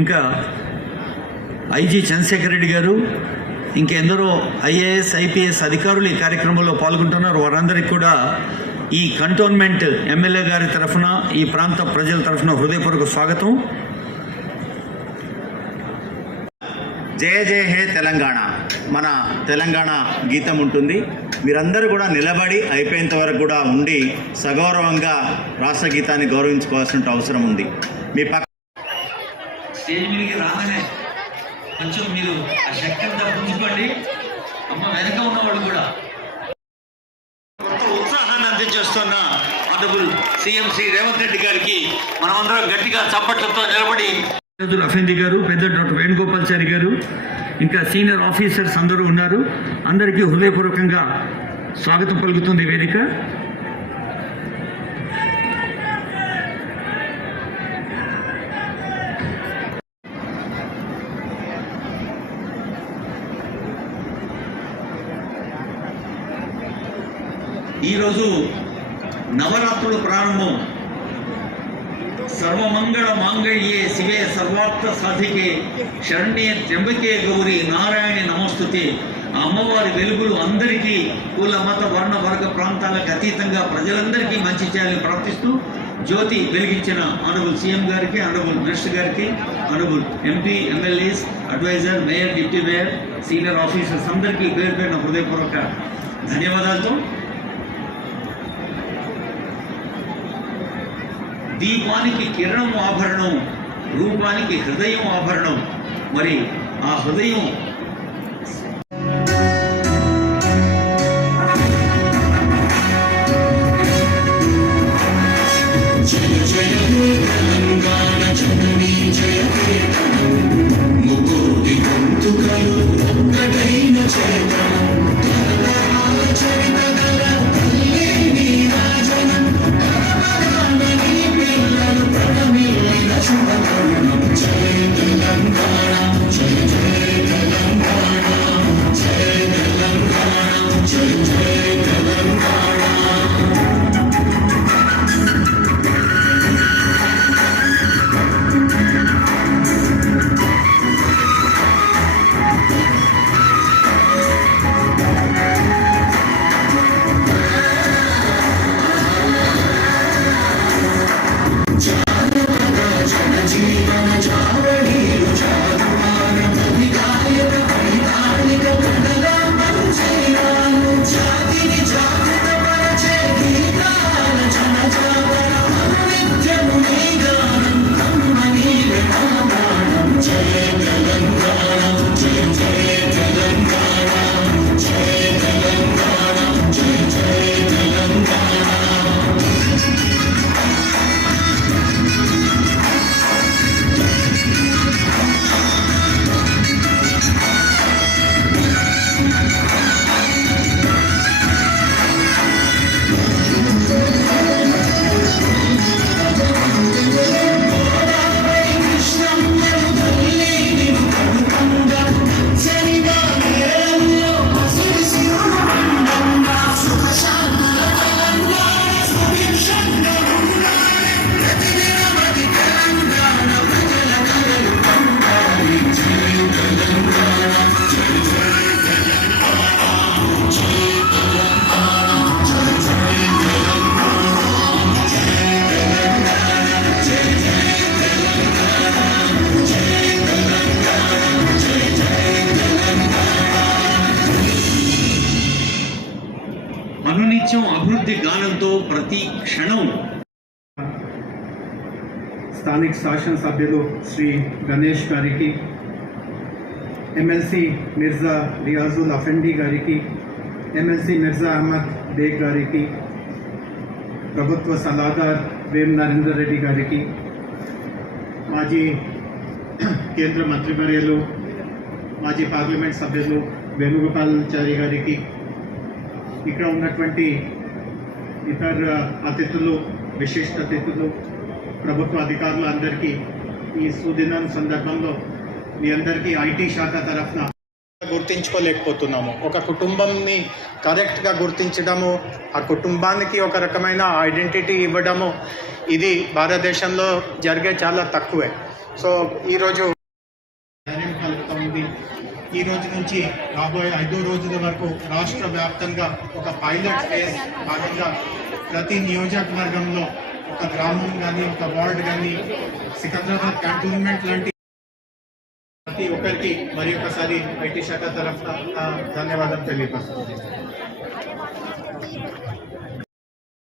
ఇంకా ఐజీ చంద్రశేఖర్ రెడ్డి గారు, ఇంకెందరో IAS IPS అధికారులు ఈ కార్యక్రమంలో పాల్గొంటున్నారు. వారందరికీ కూడా ఈ కంటోన్మెంట్ ఎమ్మెల్యే గారి తరఫున, ఈ ప్రాంత ప్రజల తరఫున హృదయపూర్వక స్వాగతం. జయ జయ హే తెలంగాణ, మన తెలంగాణ గీతం ఉంటుంది. మీరందరూ కూడా నిలబడి అయిపోయేంత వరకు కూడా ఉండి సగౌరవంగా రాష్ట్ర గీతాన్ని గౌరవించుకోవాల్సిన అవసరం ఉంది. మీ పక్క స్టేజ్ మీదకి రాగానే కొంచెం మీరు ఆ శక్తి అంతా పుంజుకోండి. అమ్మ వెనక ఉన్నవాళ్ళు కూడా కొత్త ఉత్సాహాన్ని అందించేస్తున్న ఆనరబుల్ సీఎం శ్రీ రేవంత్ రెడ్డి గారికి మనమందరం గట్టిగా చప్పట్లతో నిలబడి అఫెంది గారు, పెద్ద డాక్టర్ వేణుగోపాల్చారి గారు, ఇంకా సీనియర్ ఆఫీసర్స్ అందరూ ఉన్నారు. అందరికీ హృదయపూర్వకంగా స్వాగతం పలుకుతుంది వేదిక. ఈరోజు నవరాత్రుల ప్రారంభం. సర్వమంగళ మాంగళ్యే శివే సర్వార్థ సాధికే శరణ్యే త్ర్యంబకే గౌరి నారాయణి నమస్తుతే. ఆ అమ్మవారి వెలుగులు అందరికీ, కుల మత వర్ణ వర్గ ప్రాంతాలకు అతీతంగా ప్రజలందరికీ మంచి చేయాలని ప్రార్థిస్తూ జ్యోతి వెలిగించిన ఆనరబుల్ సీఎం గారికి, ఆనరబుల్ మినిస్టర్ గారికి, honourable MP, MLAs, advisor, mayor, deputy mayor, senior officers అందరికీ పేరు పేరున హృదయపూర్వక ధన్యవాదాలతో దీపానికి కిరణం ఆభరణం, రూపానికి హృదయం ఆభరణం. మరి ఆ హృదయం అనునిత్యం అభివృద్ధి గానంతో ప్రతి క్షణం. స్థానిక శాసనసభ్యులు శ్రీ గణేష్ గారికి, ఎమ్మెల్సీ మిర్జా రియాజుల్ అఫెండి గారికి, ఎమ్మెల్సీ మిర్జా అహ్మద్ బేగ్ గారికి, ప్రభుత్వ సలహాదార్ వేం నరేందర్ రెడ్డి గారికి, మాజీ కేంద్ర మంత్రివర్యులు, మాజీ పార్లమెంట్ సభ్యులు వేణుగోపాల్చారి గారికి, ఇక్కడ ఉన్నటువంటి ఇతర అతిథులు, విశిష్ట అతిథులు, ప్రభుత్వ అధికారులు అందరికీ ఈ సుదినం సందర్భంలో మీ అందరికీ ఐటీ శాఖ తరఫున గుర్తించుకోలేకపోతున్నాము. ఒక కుటుంబంని కరెక్ట్గా గుర్తించడము, ఆ కుటుంబానికి ఒక రకమైన ఐడెంటిటీ ఇవ్వడము, ఇది భారతదేశంలో జరిగే చాలా తక్కువే. సో ఈరోజు ధైర్యం కలుగుతూ ఉంది. ఈ రోజు నుంచి రాబోయే 5 రోజుల వరకు రాష్ట్ర వ్యాప్తంగా ఒక పైలట్ ఫేజ్ భాగంగా ప్రతి నియోజకవర్గంలో ఒక గ్రామం కానీ ఒక వార్డు కానీ సికింద్రాబాద్ కంటోన్మెంట్ లాంటి ప్రతి ఒక్కరికి మరి ఒకసారి ఐటీ శాఖ తరఫున ధన్యవాదాలు తెలియపరుస్తున్నాను.